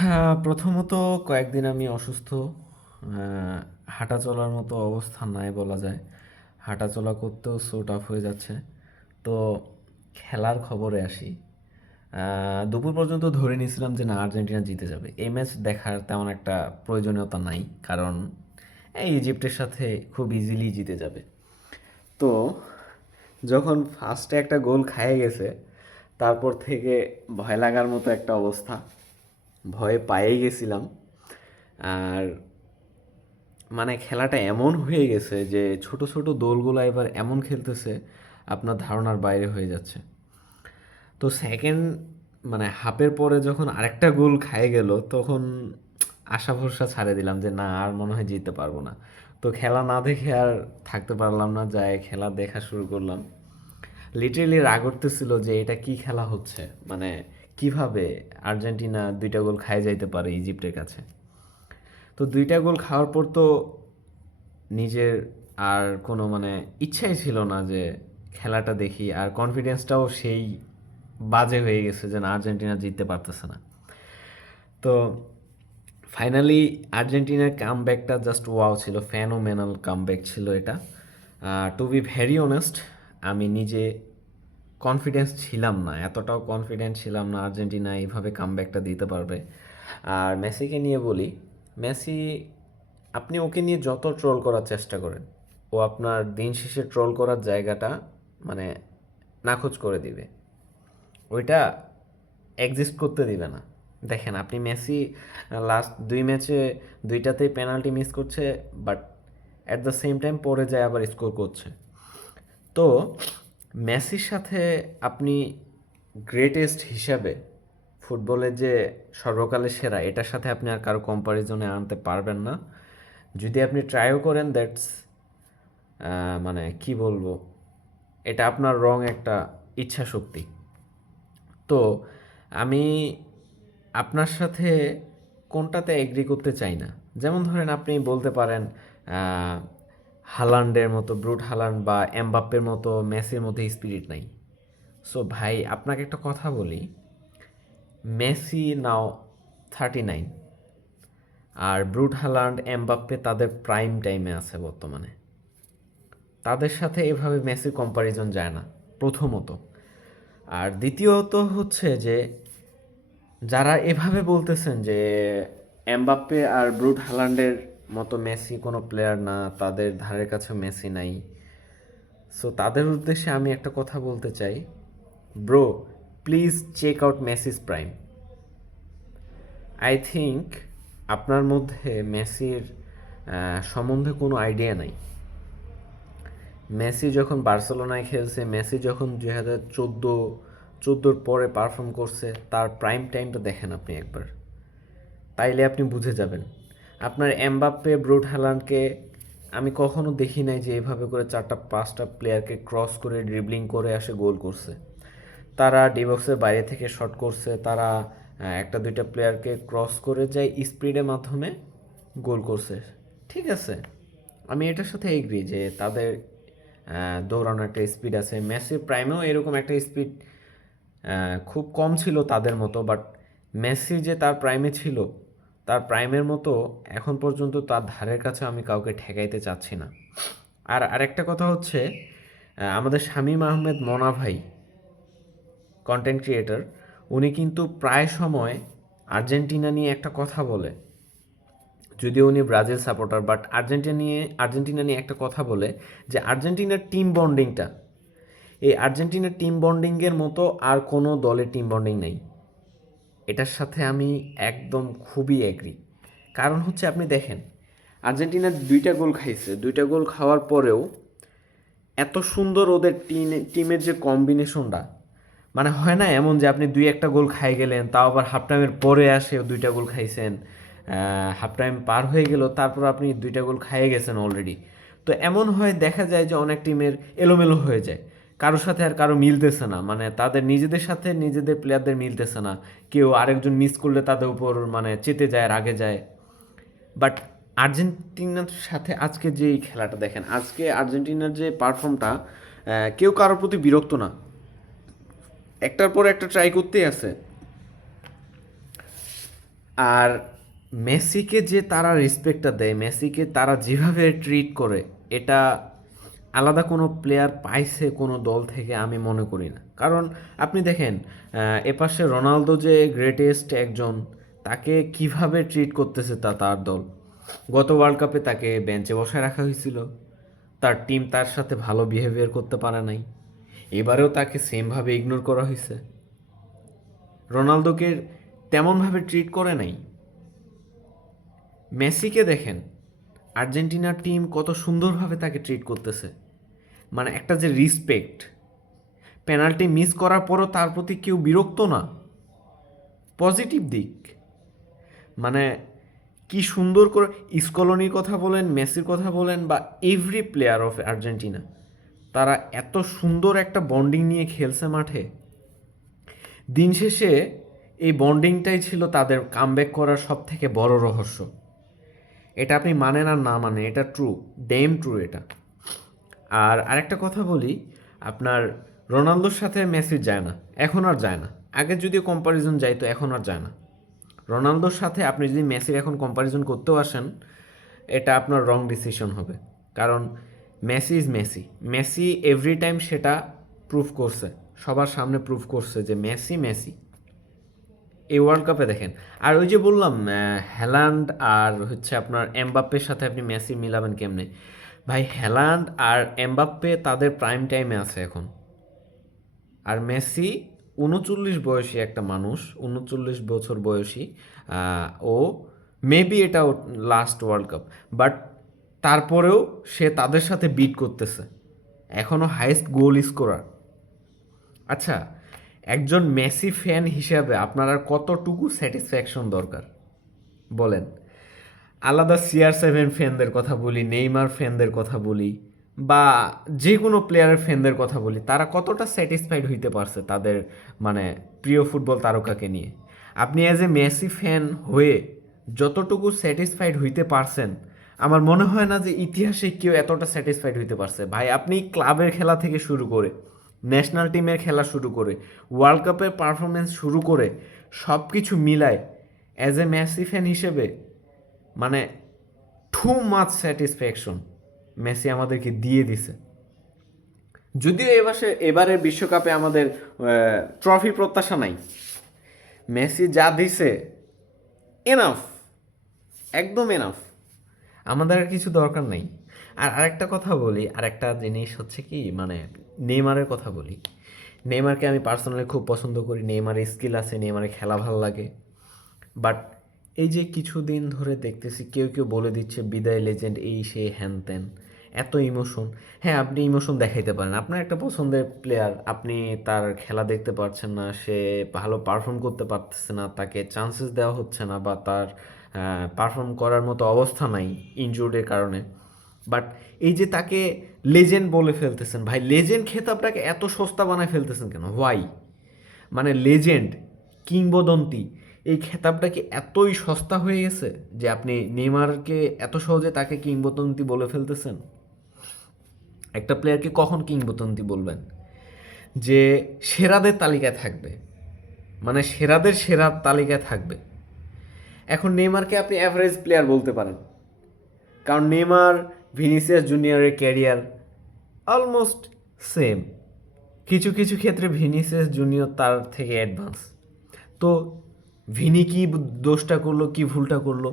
হ্যাঁ, প্রথমত কয়েকদিন আমি অসুস্থ। হাঁটা চলার মতো অবস্থা নাই বলা যায়। হাঁটা চলা করতেও সো টাফ হয়ে যাচ্ছে। তো খেলার খবরে আসি। দুপুর পর্যন্ত ধরে নিয়েছিলাম যে না, আর্জেন্টিনা জিতে যাবে। এই ম্যাচ দেখার তেমন একটা প্রয়োজনীয়তা নাই, কারণ এই ইজিপ্টের সাথে খুব ইজিলি জিতে যাবে। তো যখন ফার্স্টে একটা গোল খাইয়ে গেছে, তারপর থেকে ভয় লাগার মতো একটা অবস্থা। ভয়ে পায়েই গেছিলাম। আর মানে খেলাটা এমন হয়ে গেছে যে ছোট ছোট দলগুলো এবার এমন খেলতেছে, আপনার ধারণার বাইরে হয়ে যাচ্ছে। তো সেকেন্ড মানে হাফের পরে যখন আরেকটা গোল খায় গেল, তখন আশা ভরসা ছাড়ে দিলাম যে না, আর মনে হয় জিততে পারবো না। তো খেলা না দেখে আর থাকতে পারলাম না, যাই খেলা দেখা শুরু করলাম। লিটারেলি রাগ উঠতেছিল যে এটা কি খেলা হচ্ছে, মানে কিভাবে আর্জেন্টিনা দুইটা গোল খায় যাইতে পারে ইজিপ্টের কাছে। তো দুইটা গোল খাওয়ার পর তো নিজের আর কোনো মানে ইচ্ছাই ছিল না যে খেলাটা দেখি, আর কনফিডেন্সটাও সেই বাজে হয়ে গেছে যে না, আর্জেন্টিনা জিততে পারতেছে না। তো ফাইনালি আর্জেন্টিনার কামব্যাকটা জাস্ট ওয়াও ছিল, ফ্যানোমেনাল কামব্যাক ছিল এটা। টু বি ভেরি অনেস্ট, আমি নিজে কনফিডেন্স ছিলাম না, এতটাও কনফিডেন্ট ছিলাম না আর্জেন্টিনা এইভাবে কামব্যাকটা দিতে পারবে। আর মেসিকে নিয়ে বলি, মেসি, আপনি ওকে নিয়ে যত ট্রোল করার চেষ্টা করেন, ও আপনার দিন শেষে ট্রোল করার জায়গাটা মানে নাকচ করে দিবে, ওইটা এক্সিস্ট করতে দিবে না। দেখেন আপনি মেসি লাস্ট দুই ম্যাচে দুইটাতেই পেনাল্টি মিস করছে, but at the same time পরে যায় আবার স্কোর করছে। তো মেসির সাথে আপনি গ্রেটেস্ট হিসাবে ফুটবলের যে সর্বকালের সেরা, এটার সাথে আপনি আর কারো কম্পারিজনে আনতে পারবেন না। যদি আপনি ট্রাইও করেন, দ্যাটস মানে কি বলবো, এটা আপনার রং একটা ইচ্ছা শক্তি। তো আমি আপনার সাথে কোনটাতে এগ্রি করতে চাই না। যেমন ধরেন আপনি বলতে পারেন আহ, হালান্ডের মতো, ব্রুট হালান্ড বা এমবাপ্পের মতো মেসির মধ্যে স্পিরিট নাই। সো ভাই, আপনাকে একটা কথা বলি, মেসি নাও 39, আর ব্রুট হালান্ড এমবাপ্পে তাদের প্রাইম টাইমে আছে বর্তমানে। তাদের সাথে এভাবে মেসির কম্পারিজন যায় না, প্রথমত। আর দ্বিতীয়ত হচ্ছে যে যারা এভাবে বলতেছেন যে এমবাপ্পে আর ব্রুট হালান্ডের মতো মেসি কোনো প্লেয়ার না, তাদের ধারের কাছে মেসি নাই, সো তাদের উদ্দেশ্যে আমি একটা কথা বলতে চাই, bro, please check out Messi's prime. I think আপনার মধ্যে মেসির সম্বন্ধে কোনো আইডিয়া নাই। মেসি যখন বার্সেলোনায় খেলছে, মেসি যখন 2014 পরে পারফর্ম করছে, তার প্রাইম টাইমটা দেখেন আপনি একবার, তাইলে আপনি বুঝে যাবেন। আপনার এমবাপ্পে, ব্রুট হালান্ডকে আমি কখনো দেখি নাই যে এভাবে করে চারটা পাঁচটা প্লেয়ারকে ক্রস করে ড্রিবলিং করে আসে গোল করছে। তারা ডিবক্সের বাইরে থেকে শট করছে, তারা একটা দুইটা প্লেয়ারকে ক্রস করে যায় স্পিডের মাধ্যমে গোল করছে। ঠিক আছে, আমি এটার সাথে এগ্রি যে তাদের দৌড়ানো একটা স্পিড আছে। মেসির প্রাইমেও এরকম একটা স্পিড খুব কম ছিল তাদের মতো, বাট মেসি যে তার প্রাইমে ছিল, তার প্রাইমের মতো এখন পর্যন্ত তার ধারের কাছে আমি কাউকে ঠেকাইতে চাচ্ছি না। আর আরেকটা কথা হচ্ছে, আমাদের শামীম আহমেদ মনা ভাই, কন্টেন্ট ক্রিয়েটর, উনি কিন্তু প্রায় সময় আর্জেন্টিনা নিয়ে একটা কথা বলে। যদিও উনি ব্রাজিল সাপোর্টার, বাট আর্জেন্টিনা নিয়ে একটা কথা বলে যে আর্জেন্টিনার টিম বন্ডিংটা, এই আর্জেন্টিনার টিম বন্ডিংয়ের মতো আর কোনো দলের টিম বন্ডিং নেই। এটার সাথে আমি একদম খুবই এগ্রি। কারণ হচ্ছে আপনি দেখেন, আর্জেন্টিনা দুইটা গোল খাইছে, দুইটা গোল খাওয়ার পরেও এত সুন্দর ওদের টিমের যে কম্বিনেশনটা, মানে হয় না এমন যে আপনি দুই একটা গোল খাই গেলেন, তাও আবার হাফ টাইমের পরে আসে দুইটা গোল খাইছেন, হাফ টাইম পার হয়ে গেল, তারপর আপনি দুইটা গোল খাইয়ে গেছেন অলরেডি। তো এমন হয়, দেখা যায় যে অনেক টিমের এলোমেলো হয়ে যায়, কারোর সাথে আর কারো মিলতেছে না, মানে তাদের নিজেদের সাথে নিজেদের প্লেয়ারদের মিলতেছে না। কেউ আরেকজন মিস করলে তাদের উপর মানে চেতে যায়, রাগে যায়। বাট আর্জেন্টিনার সাথে আজকে যে এই খেলাটা দেখেন, আজকে আর্জেন্টিনার যে পারফর্মটা, কেউ কারোর প্রতি বিরক্ত না, একটার পর একটা ট্রাই করতেই আছে। আর মেসিকে যে তারা রেসপেক্টটা দেয়, মেসিকে তারা যেভাবে ট্রিট করে, এটা আলাদা কোনো প্লেয়ার পাইছে কোনো দল থেকে আমি মনে করি না। কারণ আপনি দেখেন, এপাশে রোনালদো যে গ্রেটেস্ট একজন, তাকে কিভাবে ট্রিট করতেছে তার দল। গত ওয়ার্ল্ড কাপে তাকে বেঞ্চে বসায় রাখা হয়েছিল, তার টিম তার সাথে ভালো বিহেভিয়ার করতে পারে নাই। এবারেও তাকে সেমভাবে ইগনোর করা হয়েছে। রোনালদোকে তেমনভাবে ট্রিট করে নাই। মেসিকে দেখেন, আর্জেন্টিনার টিম কত সুন্দরভাবে তাকে ট্রিট করতেছে। মানে একটা যে রিসপেক্ট, পেনাল্টি মিস করার পরও তার প্রতি কেউ বিরক্ত না, পজিটিভ দিক। মানে কি সুন্দর করে স্কলনির কথা বলেন, মেসির কথা বলেন, বা এভরি প্লেয়ার অফ আর্জেন্টিনা, তারা এত সুন্দর একটা বন্ডিং নিয়ে খেলছে মাঠে। দিন শেষে এই বন্ডিংটাই ছিল তাদের কামব্যাক করার সব থেকে বড় রহস্য। এটা আপনি মানেন আর না মানেন, এটা ট্রু, ডেম ট্রু এটা। আর আরেকটা কথা বলি, আপনার রোনালদোর সাথে মেসি যায় না, এখন আর যায় না। আগে যদিও কম্প্যারিজন যাইতো, এখন আর যায় না। রোনালদোর সাথে আপনি যদি মেসির এখন কম্প্যারিজন করতেও আসেন, এটা আপনার রং ডিসিশন হবে। কারণ Messi is Messi, Messi every time সেটা প্রুভ করছে, সবার সামনে প্রুভ করছে যে মেসি মেসি। এই ওয়ার্ল্ড কাপে দেখেন, আর ওই যে বললাম হ্যালান্ড আর হচ্ছে আপনার এমবাপ্পের সাথে আপনি মেসি মিলাবেন কেমনে? ভাই, হ্যালান্ড আর এমবাপ্পে তাদের প্রাইম টাইমে আছে এখন। আর মেসি 39 বয়সী একটা মানুষ, 39 বছর বয়সী। ও মেবি এটা লাস্ট ওয়ার্ল্ড কাপ, বাট তারপরেও সে তাদের সাথে বিট করতেছে, এখনও হাইয়েস্ট গোল স্কোরার। আচ্ছা, একজন মেসি ফ্যান হিসাবে আপনার আর কতটুকু স্যাটিসফ্যাকশন দরকার বলেন? আলাদা CR7 ফ্যানদের কথা বলি, নেইমার ফ্যানদের কথা বলি, বা যে কোনো প্লেয়ারের ফ্যানদের কথা বলি, তারা কতটা স্যাটিসফাইড হইতে পারছে তাদের মানে প্রিয় ফুটবল তারকাকে নিয়ে? আপনি অ্যাজ এ মেসি ফ্যান হয়ে যতটুকু স্যাটিসফাইড হইতে পারছেন, আমার মনে হয় না যে ইতিহাসে কেউ এতটা স্যাটিসফাইড হইতে পারছে। ভাই, আপনি ক্লাবের খেলা থেকে শুরু করে, ন্যাশনাল টিমের খেলা শুরু করে, ওয়ার্ল্ড কাপের পারফরমেন্স শুরু করে, সব কিছু মিলায় অ্যাজ এ মেসি ফ্যান হিসেবে মানে টু মাচ স্যাটিসফ্যাকশন মেসি আমাদেরকে দিয়ে দিছে। যদিও এবারের বিশ্বকাপে আমাদের ট্রফি প্রত্যাশা নাই, মেসি যা দিছে এনাফ, একদম এনাফ, আমাদের আর কিছু দরকার নাই। আর আরেকটা কথা বলি, আরেকটা জিনিস হচ্ছে কি, মানে নেইমারের কথা বলি। নেইমারকে আমি পার্সোনালি খুব পছন্দ করি, নেইমারের স্কিল আছে, নেইমারের খেলা ভালো লাগে। বাট এই যে কিছুদিন ধরে দেখতেছি কেউ কেউ বলে দিচ্ছে বিদায় লেজেন্ড, এই সেই হ্যান ত্যান, এত ইমোশন। হ্যাঁ, আপনি ইমোশন দেখাইতে পারেন, আপনার একটা পছন্দের প্লেয়ার, আপনি তার খেলা দেখতে পারছেন না, সে ভালো পারফর্ম করতে পারতেছে না, তাকে চান্সেস দেওয়া হচ্ছে না, বা তার পারফর্ম করার মতো অবস্থা নাই ইনজুর্ডের কারণে। বাট এই যে তাকে লেজেন্ড বলে ফেলতেছেন, ভাই লেজেন্ড খেতাবটাকে এত সস্তা বানায় ফেলতেছেন কেন? হোয়াই? মানে লেজেন্ড, কিংবদন্তি, এই খেতাবটা কি এতই সস্তা হয়ে গেছে যে আপনি নেইমারকে এত সহজে তাকে কিংবদন্তি বলে ফেলতেছেন? একটা প্লেয়ারকে কখন কিংবদন্তি বলবেন? যে সেরাদের তালিকায় থাকবে, মানে সেরাদের সেরার তালিকায় থাকবে। এখন নেইমারকে আপনি অ্যাভারেজ প্লেয়ার বলতে পারেন, কারণ নেইমার ভিনিসিয়াস জুনিয়রের ক্যারিয়ার অলমোস্ট সেম। কিছু কিছু ক্ষেত্রে ভিনিসিয়াস জুনিয়র তার থেকে অ্যাডভান্স। তো ভিনি কি দোষটা করলো, কি ভুলটা করলো?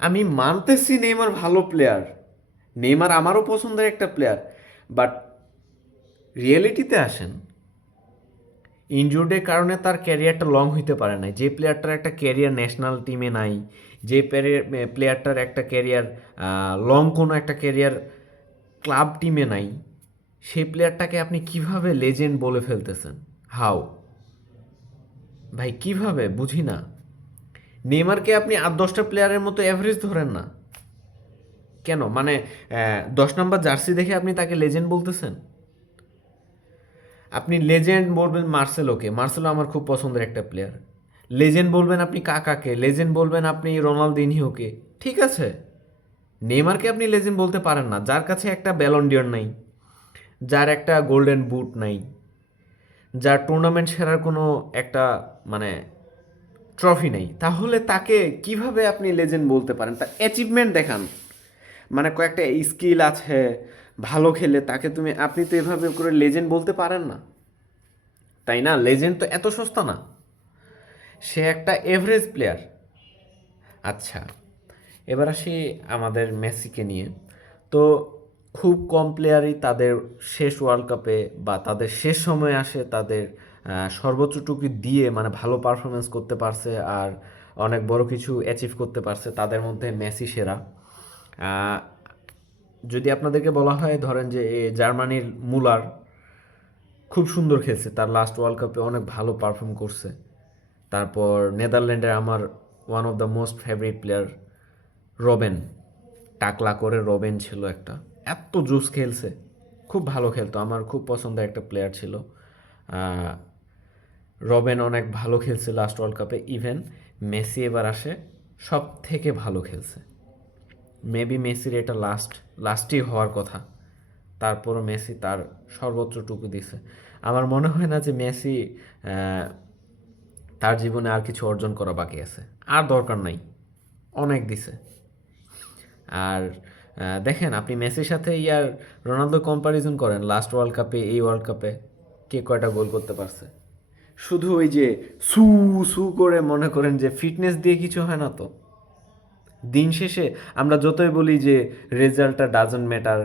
আমি মানতেছি নেইমার ভালো প্লেয়ার, নেইমার আমারও পছন্দের একটা প্লেয়ার, বাট রিয়েলিটিতে আসেন, ইনজুর্ডের কারণে তার ক্যারিয়ারটা লং হইতে পারে না। যে প্লেয়ারটার একটা ক্যারিয়ার ন্যাশনাল টিমে নাই, যে প্লেয়ারটার একটা ক্যারিয়ার লং কোনো একটা ক্যারিয়ার ক্লাব টিমে নাই, সেই প্লেয়ারটাকে আপনি কিভাবে লেজেন্ড বলে ফেলতেছেন? হাউ? ভাই কিভাবে, বুঝি না। নেইমারকে আপনি 8-10টা প্লেয়ারের মতো অ্যাভারেজ ধরেন না কেন? মানে 10 নম্বর জার্সি দেখে আপনি তাকে লেজেন্ড বলতেছেন? আপনি লেজেন্ড বলবেন মার্সেলোকে, মার্সেলো আমার খুব পছন্দের একটা প্লেয়ার। লেজেন্ড বলবেন আপনি কাকাকে, লেজেন্ড বলবেন আপনি রোনালদিনহিওকে, ঠিক আছে। নেইমারকে আপনি লেজেন্ড বলতে পারেন না, যার কাছে একটা ব্যালন ডিওর নাই, যার একটা গোল্ডেন বুট নাই, যার টুর্নামেন্ট সেরার কোনো একটা মানে ট্রফি নেই, তাহলে তাকে কিভাবে আপনি লেজেন্ড বলতে পারেন? তার অ্যাচিভমেন্ট দেখান, মানে কয়েকটা স্কিল আছে, ভালো খেলে তাকে আপনি তো এভাবে করে লেজেন্ড বলতে পারেন না, তাই না? লেজেন্ড তো এত সস্তা না, সে একটা এভারেজ প্লেয়ার। আচ্ছা, এবার আসি আমাদের মেসিকে নিয়ে। তো খুব কম প্লেয়ারই তাদের শেষ ওয়ার্ল্ড কাপে বা তাদের শেষ সময়ে আসে তাদের সর্বোচ্চটুকু দিয়ে মানে ভালো পারফরমেন্স করতে পারছে আর অনেক বড় কিছু অ্যাচিভ করতে পারছে, তাদের মধ্যে মেসি সেরা। আহ, যদি আপনাদেরকে বলা হয়, ধরেন যে জার্মানির মুলার খুব সুন্দর খেলছে, তার লাস্ট ওয়ার্ল্ড কাপে অনেক ভালো পারফর্ম করছে। তারপর নেদারল্যান্ডের আমার one of the most favourite player Robben, টাকলা করে রবেন ছিল একটা, এত জোস খেলছে, খুব ভালো খেলতো, আমার খুব পছন্দের একটা প্লেয়ার ছিল। আহ, রবেন অনেক ভালো খেলছে লাস্ট ওয়ার্ল্ড কাপে। ইভেন মেসি এবার আসে, সব থেকে ভালো খেলছে। মেবি মেসির এটা লাস্টই হওয়ার কথা, তারপরও মেসি তার সর্বোচ্চটুকু দিছে। আমার মনে হয় না যে মেসি আহ, তার জীবনে আর কিছু অর্জন করা বাকি আছে, আর দরকার নাই, অনেক দিছে। আর দেখেন, আপনি মেসির সাথে ইয়ার রোনালদো কম্পারিজন করেন, লাস্ট ওয়ার্ল্ড কাপে এই ওয়ার্ল্ড কাপে কে কয়টা গোল করতে পারছে? শুধু ওই যে সু সু করে, মনে করেন যে ফিটনেস দিয়ে কিছু হয় না তো। দিন শেষে আমরা যতই বলি যে রেজাল্টটা ডাজন্ট ম্যাটার,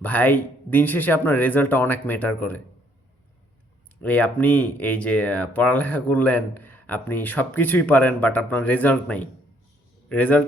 ভাই দিন শেষে আপনার রেজাল্টটা অনেক ম্যাটার করে। এই আপনি এই যে পড়ালেখা করলেন, আপনি সব কিছুই পারেন, বাট আপনার রেজাল্ট নাই, রেজাল্ট